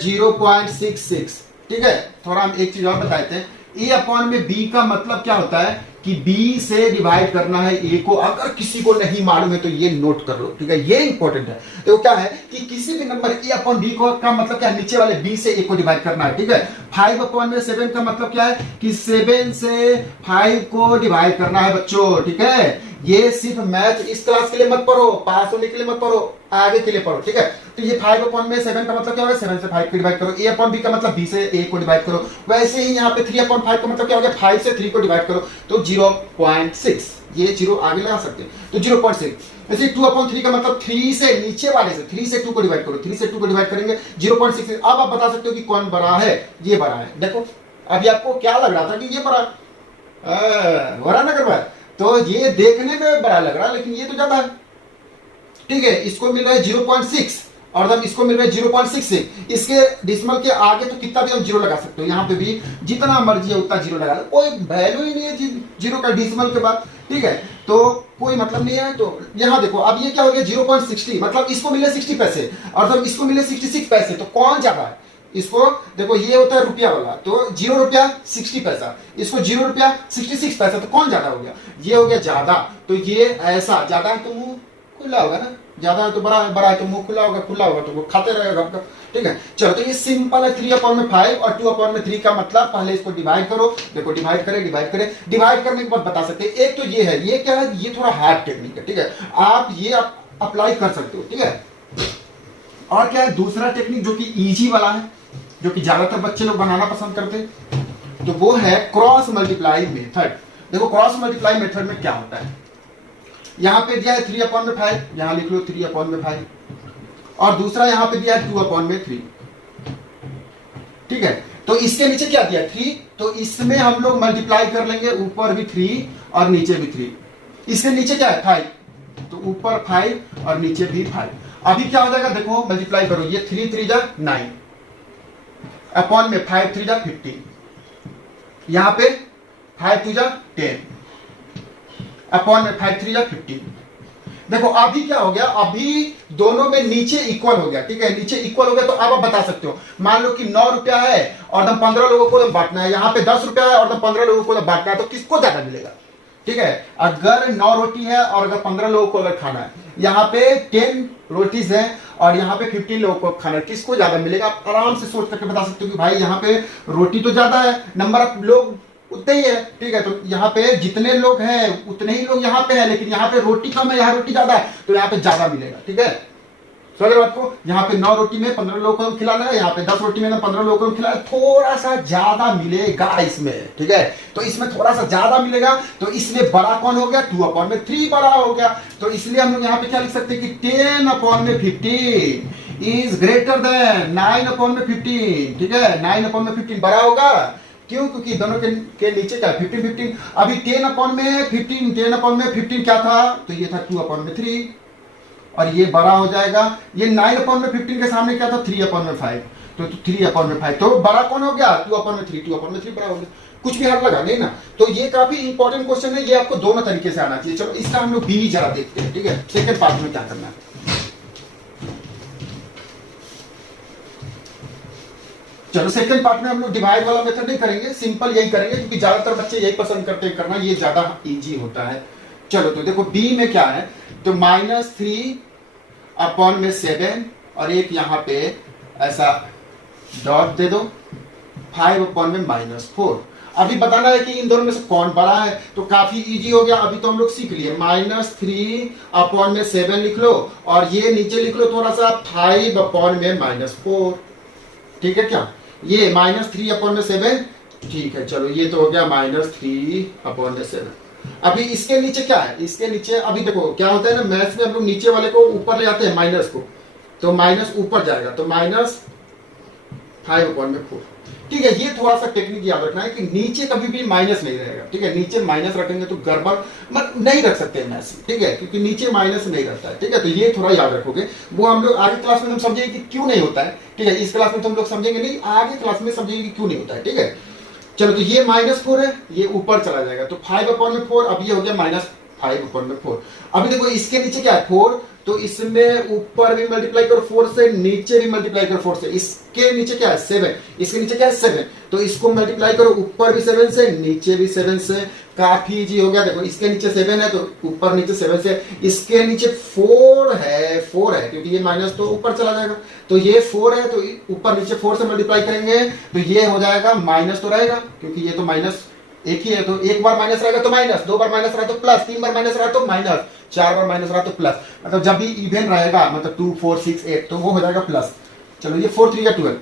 0.66। ठीक है, थोड़ा हम एक चीज और बता देते हैं। A/B का मतलब क्या होता है कि B से डिवाइड करना है A को। अगर किसी को नहीं मालूम है तो ये नोट कर लो। ठीक है, ये इंपॉर्टेंट है। तो क्या है कि किसी भी नंबर A/B को का मतलब क्या है? नीचे वाले B से A को डिवाइड करना है। ठीक है, 5/7 का मतलब क्या है कि 7 से 5 को डिवाइड करना है बच्चों। ठीक है, ये सिर्फ मैथ इस क्लास के लिए मत पढ़ो, पास होने के लिए मत पढ़ो, आगे के लिए पढ़ो। ठीक है, तो ये 5/7 का मतलब क्या होगा? 7 से 5 को डिवाइड करो। A/B का मतलब B से A को डिवाइड करो। वैसे ही यहाँ पे 3/5 का मतलब क्या होगा? 5 से 3 को डिवाइड करो तो 0.6। ये 0 आगे लगा सकते हैं तो 0.6। वैसे 2/3 का मतलब 3 से नीचे वाले से 3 से 2 को डिवाइड करो। 3 से 2 को डिवाइड करेंगे 0.6। अब आप बता सकते हो कि कौन बड़ा है? ये बड़ा है। देखो अभी आपको क्या लग रहा था कि ये बड़ा ना करवा, तो ये देखने में बड़ा लग रहा है लेकिन ये तो ज्यादा है। ठीक है, इसको मिल रहा है 0.6 और जब इसको मिल रहा है 0.66। इसके डिसिमल के आगे तो कितना भी हम 0 लगा सकते हो। यहाँ पे भी जितना मर्जी है उतना 0 लगा लो, कोई वैल्यू ही नहीं है 0 का डिसिमल के बाद। ठीक है, तो कोई मतलब नहीं है। तो यहाँ देखो अब ये क्या हो गया? 0.60 मतलब इसको मिले 60 पैसे और जब इसको मिले 66 पैसे, तो कौन ज्यादा है? इसको देखो, ये होता है रुपया वाला, तो 0 रुपया 60 पैसा, इसको 0 रुपया 66 पैसा, तो कौन ज्यादा हो गया? ये हो गया ज्यादा। तो ये ऐसा ज्यादा है तो मुंह खुला होगा ना, ज्यादा है तो बड़ा है तो मुंह खुला होगा, खुला होगा तो वो खाते रहेगा आपका। ठीक है, चलो तो ये सिंपल है। 3/5 और 2/3 का मतलब पहले इसको डिवाइड करो। देखो डिवाइड करें, डिवाइड करने के बाद बता सकते हैं। एक तो ये है, ये क्या है? ये थोड़ा हार्ड टेक्निक है। ठीक है, आप ये अप्लाई कर सकते हो। ठीक है, और क्या है दूसरा टेक्निक जो कि इजी वाला है, जो कि ज्यादातर बच्चे लोग बनाना पसंद करते हैं, तो वो है क्रॉस मल्टीप्लाई मेथड। देखो क्रॉस मल्टीप्लाई मेथड में क्या होता है, यहां पे दिया है 3/5, यहां लिख लो 3/5 और दूसरा यहां पे दिया है 2/3। ठीक है, तो इसके नीचे क्या दिया? 3, तो इसमें हम लोग मल्टीप्लाई कर लेंगे, ऊपर भी 3 और नीचे भी 3। इसके नीचे क्या है? 5, तो ऊपर 5 और नीचे भी 5। अभी क्या हो जाएगा? देखो मल्टीप्लाई करो, ये 3 3 जा 9 अपॉन में 5 3 जा 15, यहां पे 5 2 जा 10 अपॉन में 5 3 जा 15। देखो अभी क्या हो गया? अभी दोनों में नीचे इक्वल हो गया। ठीक है, नीचे इक्वल हो गया तो अब आप बता सकते हो। मान लो कि 9 रुपया है और 15 लोगों को बांटना है, यहाँ पे 10 रुपया है और 15 लोगों को बांटना है, तो किसको ज्यादा मिलेगा? ठीक है, अगर 9 रोटी है और अगर 15 लोगों को अगर खाना है, यहाँ पे 10 रोटीज है और यहाँ पे 15 लोगों को खाना है, किसको ज्यादा मिलेगा? आप आराम से सोच करके बता सकते हो कि भाई यहाँ पे रोटी तो ज्यादा है, नंबर ऑफ लोग उतने ही है। ठीक है, तो यहाँ पे जितने लोग हैं उतने ही लोग यहाँ पे हैं, लेकिन यहाँ पे रोटी कम है, यहाँ रोटी ज्यादा है, तो यहाँ पे ज्यादा मिलेगा। ठीक है, समझ बात को? यहाँ पे 9 रोटी में 15 लोगों को खिलाना है, यहाँ पे 10 रोटी में 15 लोगों को खिलाना है, थोड़ा सा ज्यादा मिलेगा इसमें। ठीक है, तो इसमें थोड़ा सा ज्यादा मिलेगा, तो इसलिए बड़ा कौन हो गया? 2/3 बड़ा हो गया। तो इसलिए हम लोग यहाँ पे क्या लिख सकते हैं कि 10/15 इज ग्रेटर देन 9/15। ठीक है, 9/15 बड़ा होगा। क्यों? क्योंकि दोनों के नीचे क्या? 15 15। अभी 10/15 क्या था? तो ये था 2/3। और ये बड़ा हो जाएगा, ये 9/15 के सामने क्या था 3/5, तो 3/5, तो बड़ा कौन हो गया 2/3, 2/3 बड़ा हो गया, कुछ भी हाथ लगा नहीं ना। तो ये काफी इंपॉर्टेंट क्वेश्चन है, ये आपको दोनों तरीके से आना चाहिए। चलो इसका हम लोग बी जरा देखते हैं, ठीक है, सेकंड पार्ट में क्या करना है। चलो सेकंड पार्ट में हम लोग डिवाइड वाला मेथड नहीं करेंगे, सिंपल यही करेंगे, क्योंकि ज्यादातर बच्चे यही पसंद करते हैं करना, ये ज्यादा इजी होता है। चलो तो देखो बी में क्या है, तो -3/7 और एक यहां पे ऐसा डॉट दे दो, 5/4। अभी बताना है कि इन दोनों में से कौन बड़ा है, तो काफी इजी हो गया, अभी तो हम लोग सीख लिए। -3/7 लिख लो और ये नीचे लिख लो थोड़ा सा 5/4, ठीक है क्या, ये -3/7, ठीक है। चलो ये तो हो गया -3/7। अभी इसके नीचे क्या है, इसके नीचे अभी देखो क्या होता है ना, मैथ्स में हम लोग नीचे वाले को ऊपर ले आते हैं माइनस को, तो माइनस ऊपर जाएगा, तो -5/4, ठीक है। ये थोड़ा सा टेक्निक याद रखना है कि नीचे कभी भी माइनस नहीं रहेगा, ठीक है, नीचे माइनस रखेंगे तो गड़बड़ मत नहीं रख सकते हैं मैथ्स, ठीक है, क्योंकि नीचे माइनस नहीं रहता है, ठीक है। तो ये थोड़ा याद रखोगे, वो हम लोग आगे क्लास में हम समझेंगे कि क्यों नहीं होता है, ठीक है। इस क्लास में तो हम लोग समझेंगे नहीं, आगे क्लास में समझेंगे कि क्यों नहीं होता है, ठीक है। चलो तो ये -4 है, ये ऊपर चला जाएगा, तो 5/4, अब ये हो गया -5/4। अभी देखो इसके नीचे क्या है 4, तो इसमें ऊपर भी मल्टीप्लाई करो 4 से, नीचे भी मल्टीप्लाई करो 4 से, इसके नीचे क्या है 7, इसके नीचे क्या है 7, तो इसको मल्टीप्लाई करो ऊपर भी 7 से, नीचे भी 7 से, काफी इजी हो गया। देखो इसके नीचे 7 है तो ऊपर नीचे 7 से, इसके नीचे 4 है क्योंकि ये माइनस तो ऊपर चला जाएगा, तो ये 4 है तो ऊपर नीचे 4 से मल्टीप्लाई करेंगे तो ये हो जाएगा, माइनस तो रहेगा क्योंकि ये तो माइनस एक ही है, तो एक बार माइनस रहेगा तो माइनस, 2 बार माइनस रहा तो प्लस, 3 बार माइनस रहा तो माइनस, 4 बार माइनस रहा तो प्लस, मतलब जब भी इवन रहेगा मतलब 2 4 6 8 तो वो हो जाएगा प्लस। चलो ये 4 3 या 12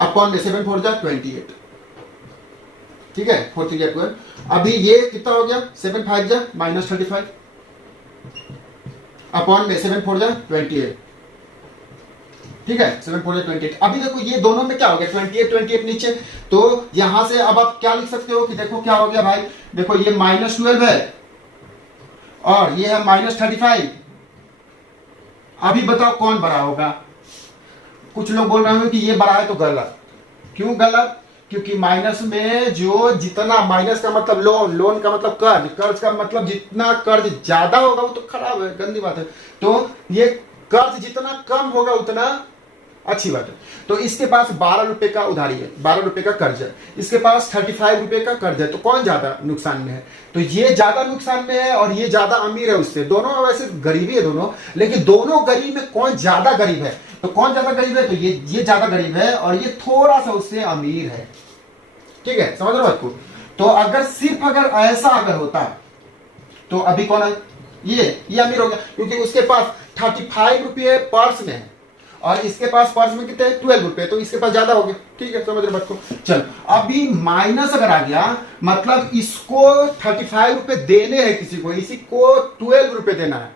अपॉन में 7 4 जा 28, ठीक है, 4 3 या 12। अभी ये कितना हो गया 7 5 जा -35 अपॉन में 7 4 जा 28, ठीक है, 7 4 जा 28। अभी देखो ये दोनों में क्या हो गया 28 नीचे, तो यहां से अब आप क्या लिख सकते हो कि देखो क्या हो गया भाई, देखो ये -12 है और ये है -35। अभी बताओ कौन बड़ा होगा, कुछ लोग बोल रहे हो कि ये बड़ा है, तो गलत। क्यों गलत, क्योंकि माइनस में जो जितना, माइनस का मतलब लोन का मतलब कर्ज का मतलब जितना कर्ज ज्यादा होगा वो तो खराब है, गंदी बात है, तो ये कर्ज जितना कम होगा उतना अच्छी बात है। तो इसके पास 12 रुपए का उधारी है, 12 रुपए का कर्ज है, इसके पास 35 रुपए का कर्ज है, तो कौन ज्यादा नुकसान में है, तो ये ज्यादा नुकसान में है और ये ज्यादा अमीर है उससे, दोनों वैसे गरीबी है दोनों, लेकिन दोनों गरीब में कौन ज्यादा गरीब है, तो कौन ज्यादा गरीब है, तो ये ज्यादा गरीब है और ये थोड़ा सा उससे अमीर है, ठीक है, समझ रहे हो बात को। तो अगर सिर्फ अगर ऐसा अगर होता तो अभी कौन है, ये अमीर हो गया, क्योंकि उसके पास 35 रुपये पर्स में है और इसके पास पर्स में कितने 12 रुपए, तो इसके पास ज्यादा हो गया, ठीक है, समझ रहे बात को। चलो अभी माइनस अगर आ गया, मतलब इसको 35 रुपए देने हैं किसी को, इसी को 12 रुपए देना है,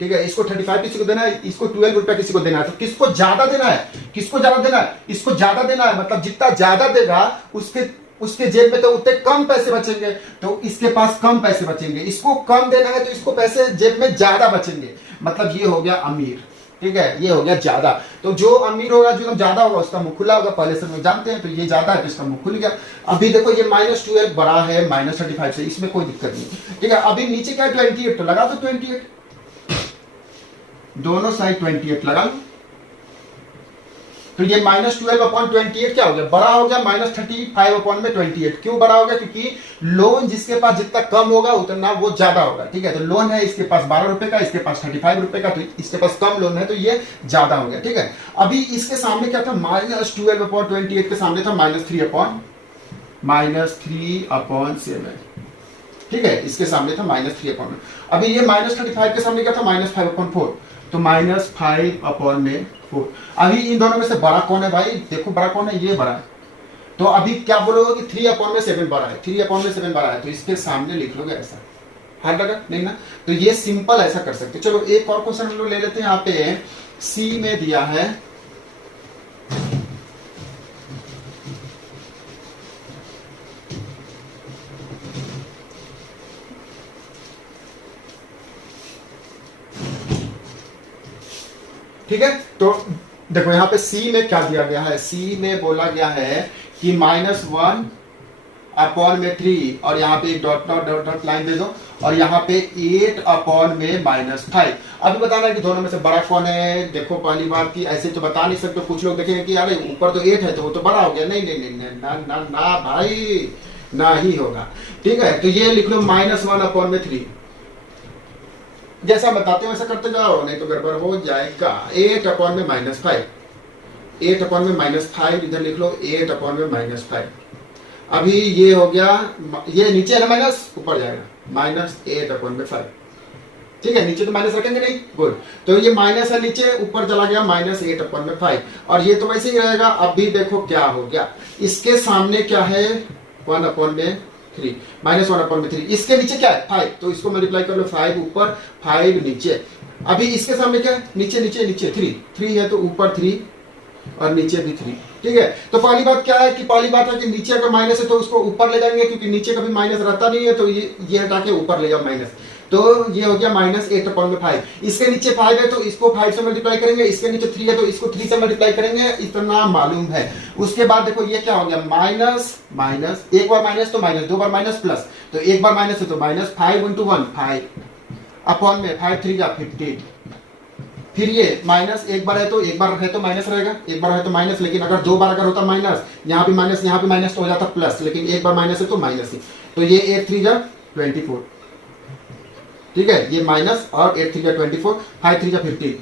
ठीक है, इसको 35 किसी को देना है, इसको 12 रुपए किसी को देना है, तो किसको ज्यादा देना है, किसको ज्यादा देना है, इसको ज्यादा देना है, मतलब जितना ज्यादा देगा उसके जेब में तो उतने कम पैसे बचेंगे, तो इसके पास कम पैसे बचेंगे, इसको कम देना है तो इसको पैसे जेब में ज्यादा बचेंगे, मतलब ये हो गया अमीर, ठीक है, ये हो गया ज्यादा। तो जो अमीर होगा, जो ज्यादा होगा उसका मुंह खुला होगा, पहले से हम जानते हैं, तो ये ज्यादा है तो इसका मुंह खुल गया। अभी देखो ये -12 बड़ा है -35 से, इसमें कोई दिक्कत नहीं, ठीक है। अभी नीचे क्या 28, तो लगा दो 28, दोनों साइड 28 लगा लो, तो ये -12/28 क्या हो गया, बड़ा हो गया -35/28। क्यों बड़ा हो गया, क्योंकि लोन जिसके पास जितना कम होगा उतना वो ज्यादा होगा, ठीक है, तो लोन है इसके पास 12 रुपए का, इसके पास 35 रुपए का, तो इसके पास कम लोन है तो ये ज्यादा हो गया, ठीक है। अभी इसके सामने क्या था, -12/28 के सामने था -3/7, ठीक है, इसके सामने था -3/। अभी ये -35 के सामने क्या था -5/4, तो -5/4। अभी इन दोनों में से बड़ा कौन है भाई, देखो बड़ा कौन है, ये बड़ा है, तो अभी क्या बोलोगे कि 3/7 बड़ा है, 3/7 बड़ा है, तो इसके सामने लिख लोगे ऐसा, हाथ लगा नहीं ना, तो ये सिंपल ऐसा कर सकते। चलो एक और क्वेश्चन हम लोग ले लेते हैं, यहाँ पे सी में दिया है ठीक है। तो देखो यहाँ पे सी में क्या दिया गया है, सी में बोला गया है कि -1 अपॉन में 3 और यहाँ पे एक dot dot dot dot line दे दो और यहाँ पे 8 अपॉन में -5। अभी बताना है कि दोनों में से बड़ा कौन है। देखो पहली बात की ऐसे तो बता नहीं सकते, कुछ लोग देखेंगे कि अरे ऊपर तो 8 है तो वो तो बड़ा हो गया। नहीं नहीं नहीं नहीं ना ना ना भाई, ना ही होगा। ठीक है, तो ये लिख लो -1 अपॉन में 3। जैसा बताते हैं वैसा करते जाओ, नहीं तो गड़बड़ हो जाएगा। 8 अपॉन में -5, 8 अपॉन में -5 इधर लिख लो, 8 अपॉन में -5। अभी ये हो गया, ये नीचे है ना माइनस, ऊपर जाएगा -8 अपॉन में 5। ठीक है, नीचे तो माइनस रखेंगे नहीं, गुड। तो ये माइनस है नीचे, ऊपर चला गया -8 अपॉन में 5 और ये तो वैसे ही रहेगा। अभी देखो क्या हो गया, इसके सामने क्या है 1 अपॉन में 3, -1 अपॉन में 3। इसके नीचे क्या है 5, तो इसको मल्टीप्लाई कर लो, 5 ऊपर 5 नीचे। अभी इसके सामने क्या है, नीचे नीचे नीचे 3 है तो ऊपर 3 और नीचे भी 3। ठीक है, तो पहली बात क्या है कि पहली बात है कि नीचे अगर माइनस है तो उसको ऊपर ले जाएंगे, क्योंकि नीचे कभी माइनस रहता नहीं है, तो ये हटा के ऊपर ले जाओ माइनस। तो ये हो गया -8 अपॉन में 5। इसके नीचे 5 है तो इसको 5 से मल्टीप्लाई करेंगे, इसके नीचे 3 है तो इसको 3 से मल्टीप्लाई करेंगे, इतना मालूम है। उसके बाद देखो ये क्या हो गया, माइनस माइनस, एक बार माइनस तो माइनस, दो बार माइनस प्लस, तो एक बार माइनस है तो -5 × 1 5 अपॉन में 5 3 जा 15। फिर ये माइनस एक बार है तो माइनस रहेगा, एक बार है तो माइनस, लेकिन अगर दो बार अगर होता माइनस, यहाँ भी माइनस तो हो जाता प्लस, लेकिन एक बार माइनस है तो माइनस ही। तो ये 8 3 जा 24। ठीक है, ये माइनस और 8 3 जा 24, 5 3 जा 15,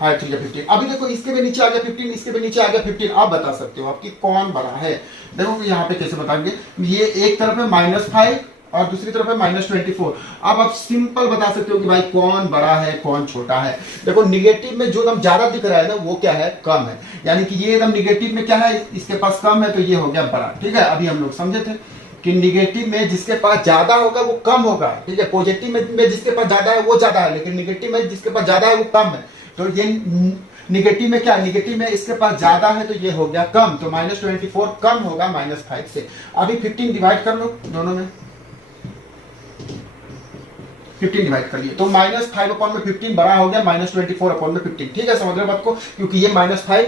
5 3 जा 15। अभी देखो इसके भी नीचे आ गया 15, इसके भी नीचे आ गया 15। आप बता सकते हो आपकी कौन बड़ा है। देखो यहाँ पे कैसे बताएंगे, ये एक तरफ है -5 और दूसरी तरफ है -24। अब आप सिंपल बता सकते हो कि भाई कौन बड़ा है कौन छोटा है। देखो निगेटिव में जो एकदम ज्यादा दिख रहा है ना वो क्या है, कम है। यानी कि ये एकदम निगेटिव में क्या है, इसके पास कम है तो ये हो गया बड़ा। ठीक है, अभी हम लोग समझे थे कि निगेटिव में जिसके पास ज्यादा होगा वो कम होगा। ठीक है, पॉजिटिव में जिसके पास ज्यादा है वो ज्यादा है, लेकिन निगेटिव में जिसके पास ज्यादा है वो कम है। तो ये निगेटिव में क्या है, निगेटिव में इसके पास ज्यादा है तो ये हो गया कम, तो -24 कम होगा -5 से। अभी 15 डिवाइड कर लो दोनों में, 15 डिवाइड कर लिए तो -5 अपॉन में 15 बड़ा हो गया -24 अपॉन में 15। ठीक है, समझ रहे बात को, क्योंकि ये -5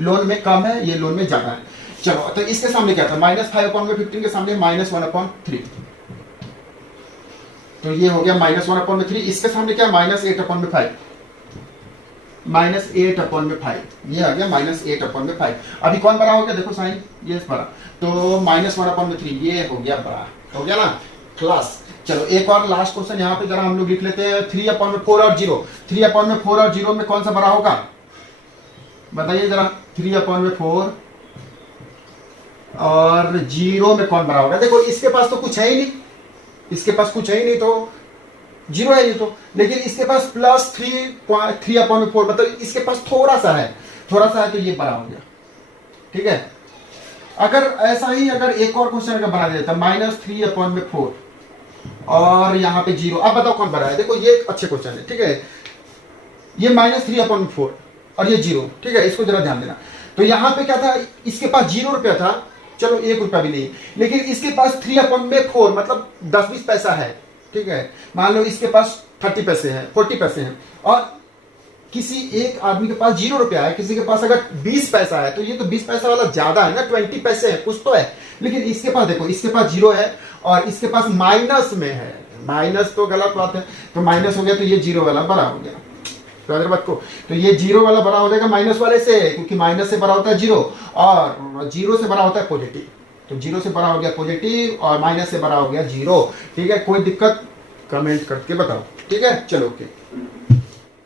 लोन में कम है, ये लोन में ज्यादा है। चलो, तो इसके सामने क्या था, -5 अपॉन में 15 के सामने -1 अपॉन 3, तो ये हो गया -1 अपॉन में 3। इसके सामने क्या, -8 अपॉन में 5, -8 अपॉन में 5, ये आ गया -8 अपॉन में 5। अभी कौन बड़ा हो गया, देखो साइन, ये बड़ा, तो -1 अपॉन में 3, ये हो गया बड़ा, हो गया ना क्लास। चलो एक और लास्ट क्वेश्चन यहाँ पे जरा हम लोग लिख लेते हैं, 3 अपॉन में 4 और 0, 3 अपॉन में 4 और 0 में कौन सा बड़ा होगा, बताइए जरा। 3 अपॉन में 4 और 0 में कौन बड़ा होगा। देखो इसके पास तो कुछ है ही नहीं, इसके पास कुछ है ही नहीं तो 0 है ये तो, लेकिन इसके पास +3 अपॉन में 4, मतलब इसके पास थोड़ा सा है तो ये बड़ा हो गया। ठीक है, अगर ऐसा ही अगर एक और क्वेश्चन अगर बना देता -3 अपॉन में 4 और यहाँ पे 0, अब बताओ कौन बड़ा है। देखो ये एक अच्छे क्वेश्चन है। ठीक है, ये -3 अपॉन में 4 और ये 0। ठीक है, इसको जरा ध्यान देना। तो यहाँ पे क्या था, इसके पास 0 रुपया था, चलो 1 रुपया भी नहीं, लेकिन इसके पास 3 अपॉन में 4 मतलब 10-20 पैसा है। ठीक है, मान लो इसके पास 30 पैसे हैं, 40 पैसे हैं, और किसी एक आदमी के पास 0 रुपया है, किसी के पास अगर 20 पैसा है, तो ये तो 20 पैसा वाला ज्यादा है ना, 20 पैसे है, कुछ तो है। लेकिन इसके पास देखो, इसके पास 0 है और इसके पास माइनस में है, माइनस तो गलत बात है, तो माइनस हो गया तो ये 0 वाला बड़ा हो गया। तो अगर बात को, तो ये 0 वाला बड़ा हो जाएगा माइनस वाले से, क्योंकि माइनस से बड़ा होता है 0 और 0 से बड़ा होता है पॉजिटिव। तो 0 से बड़ा हो गया पॉजिटिव और माइनस से बड़ा हो गया 0। ठीक है, कोई दिक्कत कमेंट करके बताओ। ठीक है, चलो ओके।